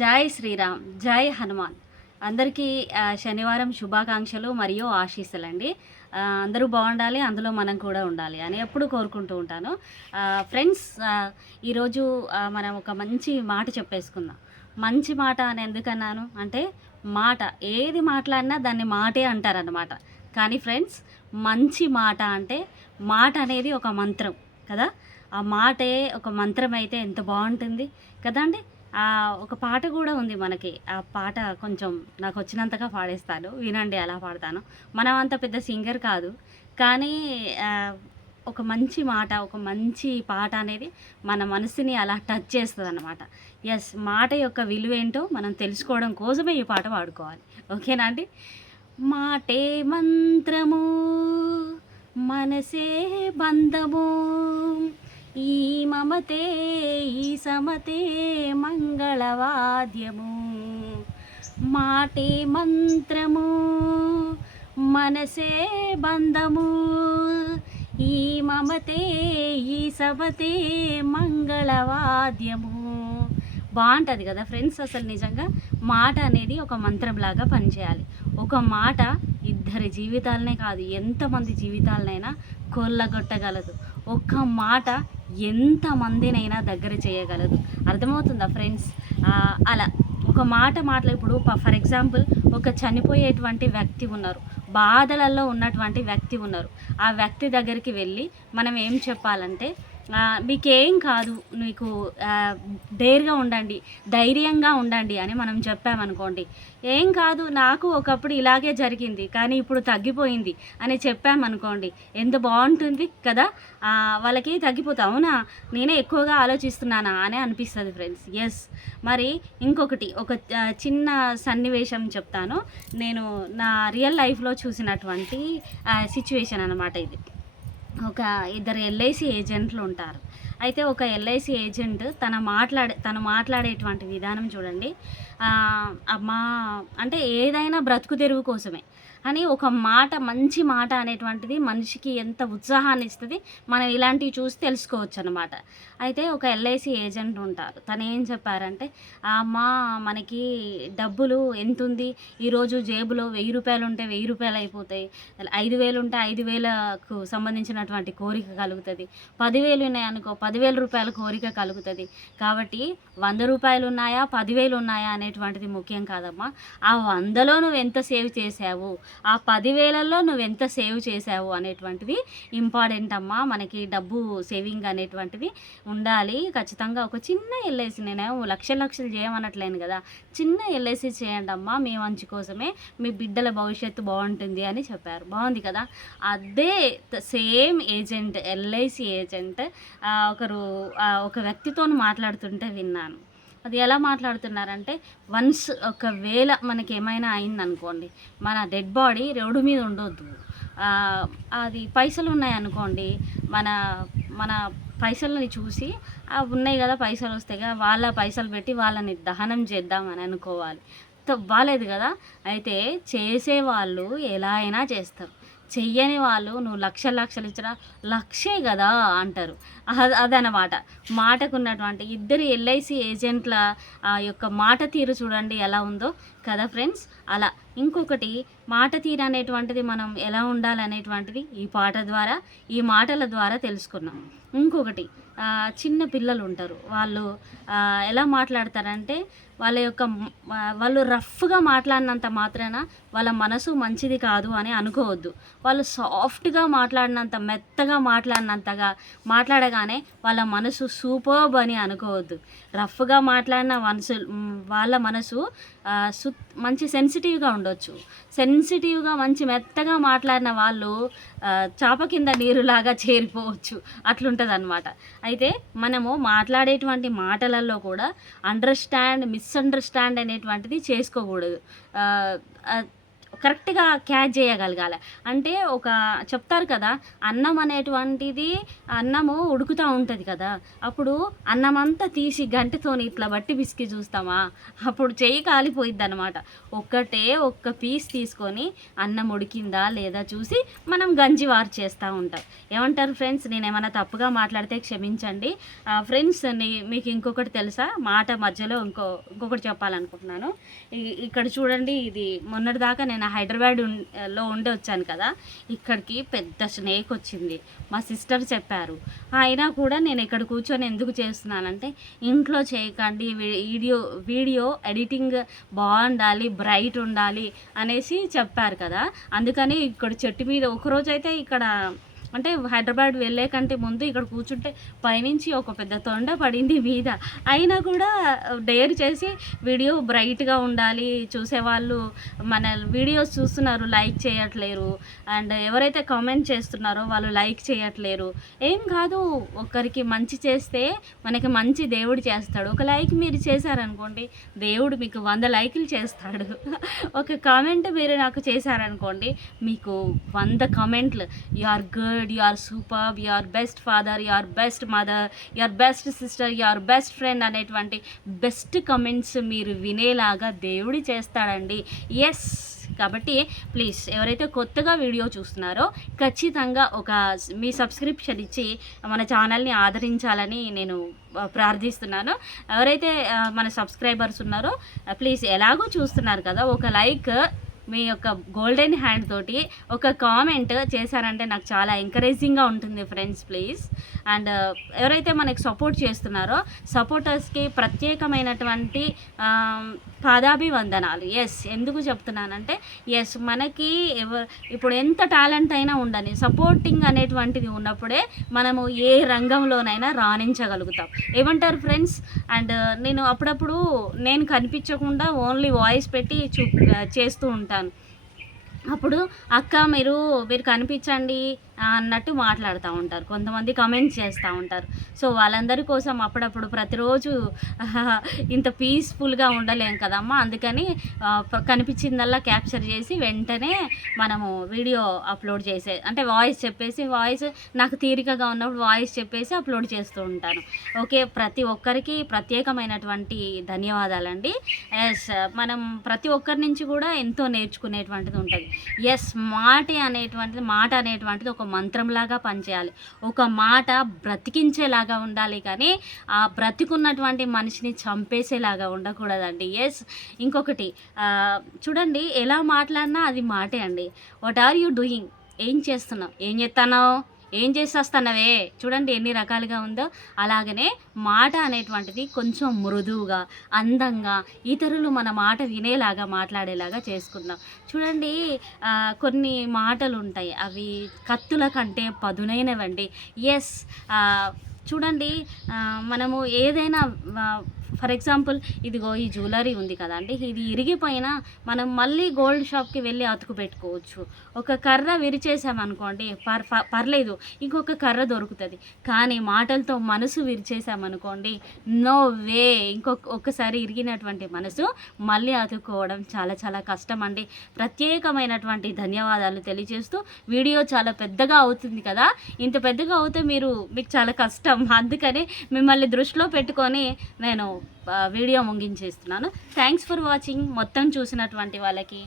జై శ్రీరామ్, జై హనుమాన్. అందరికీ శనివారం శుభాకాంక్షలు మరియు ఆశీస్సులండి. అందరూ బాగుండాలి, అందులో మనం కూడా ఉండాలి అని ఎప్పుడు కోరుకుంటూ ఉంటాను. ఫ్రెండ్స్, ఈరోజు మనం ఒక మంచి మాట చెప్పేసుకుందాం. మంచి మాట అని ఎందుకన్నాను అంటే, మాట ఏది మాట్లాడినా దాన్ని మాటే అంటారన్నమాట. కానీ ఫ్రెండ్స్, మంచి మాట అంటే మాట అనేది ఒక మంత్రం కదా. ఆ మాటే ఒక మంత్రం అయితే ఎంత బాగుంటుంది కదండి. ఒక పాట కూడా ఉంది మనకి. ఆ పాట కొంచెం నాకు వచ్చినంతగా పాడేస్తాను, వినండి ఎలా పాడతాను. మనం అంత పెద్ద సింగర్ కాదు, కానీ ఒక మంచి మాట, ఒక మంచి పాట అనేది మన మనసుని అలా టచ్ చేస్తుందన్నమాట. ఎస్, మాట యొక్క విలువేంటో మనం తెలుసుకోవడం కోసమే ఈ పాట పాడుకోవాలి. ఓకేనా అండి? మాటే మంత్రము, మనసే బంధము, ఈ మమతే ఈ సమతే మంగళవాద్యము. మాటే మంత్రము, మనసే బంధము, ఈ మమతే ఈ సమతే మంగళవాద్యము. బాగుంటుంది కదా ఫ్రెండ్స్. అసలు నిజంగా మాట అనేది ఒక మంత్రంలాగా పనిచేయాలి. ఒక మాట ఇద్దరి జీవితాలనే కాదు, ఎంతమంది జీవితాలనైనా కొల్లగొట్టగలదు. ఒక్క మాట ఎంతమందినైనా దగ్గర చేయగలదు. అర్థమవుతుందా ఫ్రెండ్స్? అలా ఒక మాట ఇప్పుడు ఫర్ ఎగ్జాంపుల్, ఒక చనిపోయేటువంటి వ్యక్తి ఉన్నారు, బాధలలో ఉన్నటువంటి వ్యక్తి ఉన్నారు. ఆ వ్యక్తి దగ్గరికి వెళ్ళి మనం ఏం చెప్పాలంటే, మీకేం కాదు, మీకు డేర్గా ఉండండి, ధైర్యంగా ఉండండి అని మనం చెప్పామనుకోండి. ఏం కాదు, నాకు ఒకప్పుడు ఇలాగే జరిగింది కానీ ఇప్పుడు తగ్గిపోయింది అని చెప్పామనుకోండి, ఎంత బాగుంటుంది కదా. వాళ్ళకి తగ్గిపోతా, అవునా నేనే ఎక్కువగా ఆలోచిస్తున్నానా అని అనిపిస్తుంది ఫ్రెండ్స్. ఎస్, మరి ఇంకొకటి, ఒక చిన్న సన్నివేశం చెప్తాను. నేను నా రియల్ లైఫ్లో చూసినటువంటి సిచ్యువేషన్ అన్నమాట ఇది. ఒక ఇద్దరు ఎల్ఐసి ఏజెంట్లు ఉంటారు. అయితే ఒక ఎల్ఐసి ఏజెంట్ తను మాట్లాడేటువంటి విధానం చూడండి. మా అంటే ఏదైనా బ్రతుకు తెరువు కోసమే అని ఒక మాట, మంచి మాట అనేటువంటిది మనిషికి ఎంత ఉత్సాహాన్ని ఇస్తుంది, మనం ఇలాంటివి చూసి తెలుసుకోవచ్చు అనమాట. అయితే ఒక ఎల్ఐసి ఏజెంట్ ఉంటారు. తను ఏం చెప్పారంటే, అమ్మా మనకి డబ్బులు ఎంతుంది, ఈరోజు జేబులో 1000 రూపాయలు ఉంటే 1000 రూపాయలు అయిపోతాయి, 5000 ఉంటే 5000కు సంబంధించినటువంటి కోరిక కలుగుతుంది, 10,000 ఉన్నాయనుకో 10,000 రూపాయల కోరిక కలుగుతుంది. కాబట్టి 100 రూపాయలు ఉన్నాయా 10,000 ఉన్నాయా అనేటువంటిది ముఖ్యం కాదమ్మా, ఆ 100లో నువ్వు ఎంత సేవ్ చేసావు, ఆ 10,000లో నువ్వెంత సేవ్ చేసావు అనేటువంటిది ఇంపార్టెంట్ అమ్మా. మనకి డబ్బు సేవింగ్ అనేటువంటిది ఉండాలి ఖచ్చితంగా. ఒక చిన్న ఎల్ఐసి, నేనేమో లక్షలు చేయమనట్లేను కదా, చిన్న ఎల్ఐసి చేయండి అమ్మా, మీ మంచి కోసమే, మీ బిడ్డల భవిష్యత్తు బాగుంటుంది అని చెప్పారు. బాగుంది కదా. అదే సేమ్ ఏజెంట్, ఎల్ఐసి ఏజెంట్ ఒక వ్యక్తితో మాట్లాడుతుంటే విన్నాను. అది ఎలా మాట్లాడుతున్నారంటే, ఒకవేళ మనకి ఏమైనా అయిందనుకోండి, మన డెడ్ బాడీ రోడ్డు మీద ఉండొద్దు, అది పైసలు ఉన్నాయనుకోండి, మన మన పైసలని చూసి ఉన్నాయి కదా, పైసలు వస్తాయి కదా, వాళ్ళ పైసలు పెట్టి వాళ్ళని దహనం చేద్దామని అనుకోవాలి. బాలేదు కదా. అయితే చేసేవాళ్ళు ఎలా అయినా చేస్తారు, చెయ్యని వాళ్ళు నువ్వు లక్షలు ఇచ్చినా లక్షే కదా అంటారు. అదనమాట మాటకున్నటువంటి ఇద్దరు ఎల్ఐసి ఏజెంట్ల యొక్క మాట తీరు చూడండి ఎలా ఉందో కదా ఫ్రెండ్స్. అలా ఇంకొకటి, మాట తీరు అనేటువంటిది మనం ఎలా ఉండాలనేటువంటిది ఈ మాటల ద్వారా తెలుసుకున్నాం. ఇంకొకటి, చిన్న పిల్లలు ఉంటారు, వాళ్ళు ఎలా మాట్లాడతారంటే, వాళ్ళు రఫ్గా మాట్లాడినంత మాత్రాన వాళ్ళ మనసు మంచిది కాదు అని అనుకోవద్దు. వాళ్ళు సాఫ్ట్గా మాట్లాడినంత, మెత్తగా మాట్లాడగానే వాళ్ళ మనసు సూపర్బ్ అని అనుకోవద్దు. రఫ్గా మాట్లాడిన వాళ్ళ మనసు మంచి సెన్సిటివ్గా ఉండొచ్చు. సెన్సిటివ్గా మంచి మెత్తగా మాట్లాడిన వాళ్ళు చాప కింద నీరులాగా చేరిపోవచ్చు. అట్లుంటుంది అనమాట. అయితే మనము మాట్లాడేటువంటి మాటలలో కూడా మిస్అండర్స్టాండ్ అనేటువంటిది చేసుకోకూడదు. కరెక్ట్గా క్యాచ్ చేయగలగాలి. అంటే ఒక చెప్తారు కదా, అన్నం అనేటువంటిది అన్నము ఉడుకుతూ ఉంటుంది కదా, అప్పుడు అన్నమంతా తీసి గంటెతోని ఇట్లా బట్టి పిసికి చూస్తామా, అప్పుడు చెయ్యి కాలిపోయిద్ది అనమాట. ఒక్క పీస్ తీసుకొని అన్నం ఉడికిందా లేదా చూసి మనం గంజి వారు చేస్తూ ఉంటాం. ఏమంటారు ఫ్రెండ్స్? నేనేమైనా తప్పుగా మాట్లాడితే క్షమించండి. ఫ్రెండ్స్, మీకు ఇంకొకటి తెలుసా? మాట మధ్యలో ఇంకొకటి చెప్పాలనుకుంటున్నాను. ఇక్కడ చూడండి, ఇది మొన్నటిదాకా నేను హైదరాబాద్లో ఉండి వచ్చాను కదా, ఇక్కడికి పెద్ద స్నేక్ వచ్చింది. మా సిస్టర్ చెప్పారు. అయినా కూడా నేను ఇక్కడ కూర్చొని ఎందుకు చేస్తున్నానంటే, ఇంట్లో చేయకండి, వీడియో ఎడిటింగ్ బాగుండాలి, బ్రైట్ ఉండాలి అనేసి చెప్పారు కదా, అందుకని ఇక్కడ చెట్టు మీద ఒకరోజైతే ఇక్కడ అంటే హైదరాబాద్ వెళ్ళే కంటే ముందు ఇక్కడ కూర్చుంటే పైనుంచి ఒక పెద్ద తొండ పడింది మీద. అయినా కూడా డేర్ చేసి వీడియో బ్రైట్గా ఉండాలి, చూసేవాళ్ళు మన వీడియోస్ చూస్తున్నారు, లైక్ చేయట్లేరు, అండ్ ఎవరైతే కామెంట్ చేస్తున్నారో వాళ్ళు లైక్ చేయట్లేరు. ఏం కాదు, ఒకరికి మంచి చేస్తే మనకి మంచి దేవుడు చేస్తాడు. ఒక లైక్ మీరు చేశారనుకోండి, దేవుడు మీకు 100 లైకులు చేస్తాడు. ఒక కామెంట్ మీరు నాకు చేశారనుకోండి, మీకు 100 కామెంట్లు, you are good, you are superb, you are best father, you are best mother, you are best sister, you are best friend అనేటువంటి బెస్ట్ కమెంట్స్ మీరు వినేలాగా దేవుడి చేస్తాడండి. ఎస్, కాబట్టి ప్లీజ్ ఎవరైతే కొత్తగా వీడియో చూస్తున్నారో ఖచ్చితంగా మీ సబ్స్క్రిప్షన్ ఇచ్చి మన ఛానల్ని ఆదరించాలని నేను ప్రార్థిస్తున్నాను. ఎవరైతే మన సబ్స్క్రైబర్స్ ఉన్నారో ప్లీజ్ ఎలాగో చూస్తున్నారు కదా, ఒక లైక్, మీ యొక్క గోల్డెన్ హ్యాండ్ తోటి ఒక కామెంట్ చేశారంటే నాకు చాలా ఎంకరేజింగ్గా ఉంటుంది ఫ్రెండ్స్, ప్లీజ్. అండ్ ఎవరైతే మనకి సపోర్ట్ చేస్తున్నారో సపోర్టర్స్కి ప్రత్యేకమైనటువంటి పాదాభివందనాలు. ఎస్, ఎందుకు చెప్తున్నానంటే, ఎస్, మనకి ఇప్పుడు ఎంత టాలెంట్ అయినా ఉండని, సపోర్టింగ్ అనేటువంటిది ఉన్నప్పుడే మనము ఏ రంగంలోనైనా రాణించగలుగుతాం. ఏమంటారు ఫ్రెండ్స్? అండ్ నేను అప్పుడప్పుడు నేను కనిపించకుండా ఓన్లీ వాయిస్ పెట్టి చేస్తూ ఉంటాను. అప్పుడు అక్క మీరు కనిపించండి అన్నట్టు మాట్లాడుతూ ఉంటారు, కొంతమంది కమెంట్స్ చేస్తూ ఉంటారు. సో వాళ్ళందరి కోసం అప్పుడప్పుడు ప్రతిరోజు ఇంత పీస్ఫుల్గా ఉండలేం కదమ్మా, అందుకని కనిపించిందల్లా క్యాప్చర్ చేసి వెంటనే మనము వీడియో అప్లోడ్ అంటే వాయిస్ చెప్పేసి, నాకు తీరికగా ఉన్నప్పుడు వాయిస్ చెప్పేసి అప్లోడ్ చేస్తూ ఉంటాను. ఓకే, ప్రతి ఒక్కరికి ప్రత్యేకమైనటువంటి ధన్యవాదాలండి. ఎస్, మనం ప్రతి ఒక్కరి నుంచి కూడా ఎంతో నేర్చుకునేటువంటిది ఉంటుంది. ఎస్, మాట అనేటువంటిది ఒక మంత్రంలాగా పనిచేయాలి. ఒక మాట బ్రతికించేలాగా ఉండాలి, కానీ ఆ బ్రతికున్నటువంటి మనిషిని చంపేసేలాగా ఉండకూడదండి. ఎస్, ఇంకొకటి చూడండి, ఎలా మాట్లాడినా అది మాటే అండి. What are you doing? ఏం చేస్తున్నావు? ఏం చేస్తున్నావు? ఏం చేసేస్తున్నావే? చూడండి ఎన్ని రకాలుగా ఉందో. అలాగనే మాట అనేటువంటిది కొంచెం మృదువుగా, అందంగా, ఇతరులు మన మాట వినేలాగా మాట్లాడేలాగా చేసుకుందాం. చూడండి, కొన్ని మాటలు ఉంటాయి, అవి కత్తుల కంటే పదునైనవండి. ఎస్, చూడండి, మనము ఏదైనా ఫర్ ఎగ్జాంపుల్, ఇదిగో ఈ జ్యువెలరీ ఉంది కదండి, ఇది ఇరిగిపోయినా మనం మళ్ళీ గోల్డ్ షాప్కి వెళ్ళి అతుకు పెట్టుకోవచ్చు. ఒక కర్ర విరిచేసామనుకోండి, పర్లేదు, ఇంకొక కర్ర దొరుకుతుంది. కానీ మాటలతో మనసు విరిచేసామనుకోండి, నో వే, ఒక్కసారి ఇరిగినటువంటి మనసు మళ్ళీ అతుక్కోవడం చాలా చాలా కష్టం అండి. ప్రత్యేకమైనటువంటి ధన్యవాదాలు తెలియజేస్తూ, వీడియో చాలా పెద్దగా అవుతుంది కదా, ఇంత పెద్దగా అవుతే మీకు చాలా కష్టం, అందుకని మిమ్మల్ని దృష్టిలో పెట్టుకొని నేను వీడియో ముగించేస్తున్నాను. Thanks for watching. మొత్తం చూసినటువంటి వాళ్ళకి